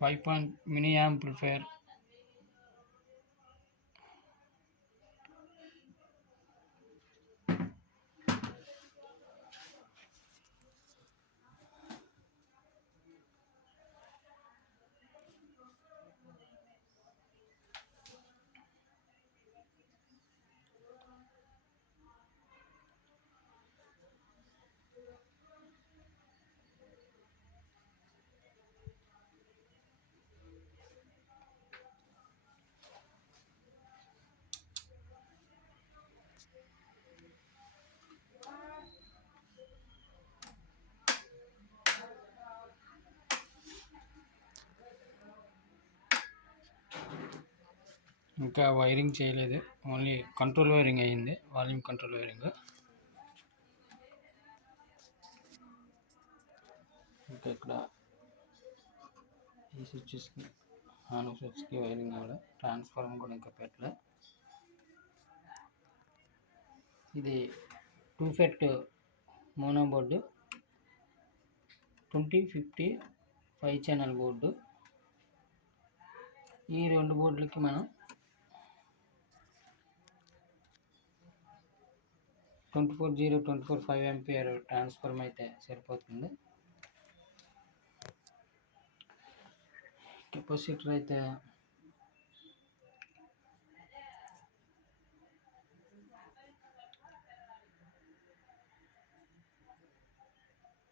5 point mini amplifier, ఇంకా వైరింగ్ చేయలేదు, only control wiring అయ్యింది, వాల్యూమ్ కంట్రోల్ వైరింగ్. ఇంకా ఇక్కడ ఈ స్విచ్చెస్కి ఆన్ స్విచ్కి వైరింగ్ కూడా, ట్రాన్స్ఫార్మర్ కూడా ఇంకా పెట్టలే. ఇది 2 ఫెట్ మోనో బోర్డు, 2050 5 ఛానల్ బోర్డు. ఈ రెండు బోర్డులకి మనం 24/5 ఆంపియర్ ట్రాన్స్ఫార్మర్ అయితే సరిపోతుంది. కెపాసిటర్ అయితే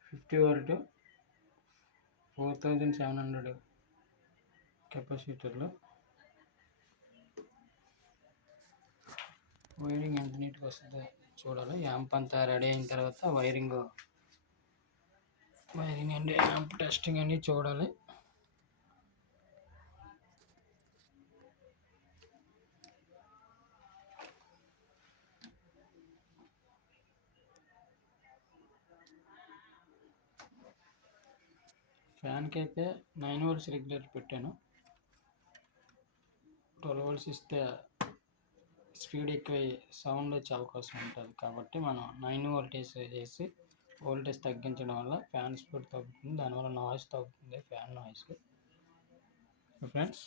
50 వోల్ట్ 4700 కెపాసిటర్లో. వైరింగ్ ఎంత నీట్గా వస్తుందో చూడాలి. యాంప్ అంతా రెడీ అయిన తర్వాత వైరింగ్ అండి, యాంప్ టెస్టింగ్ అన్ని చూడాలి. ఫ్యాన్కి అయితే 9 వోల్ట్స్ రెగ్యులేటర్ పెట్టాను. 12 వోల్ట్స్ ఇస్తే స్పీడ్ ఎక్కువ సౌండ్ వచ్చే అవకాశం ఉంటుంది, కాబట్టి మనం 9 వోల్టేజ్ చేసి వోల్టేజ్ తగ్గించడం వల్ల ఫ్యాన్ స్పీడ్ తగ్గుతుంది, దానివల్ల నాయిస్ తగ్గుతుంది, ఫ్యాన్ నాయిస్. ఫ్రెండ్స్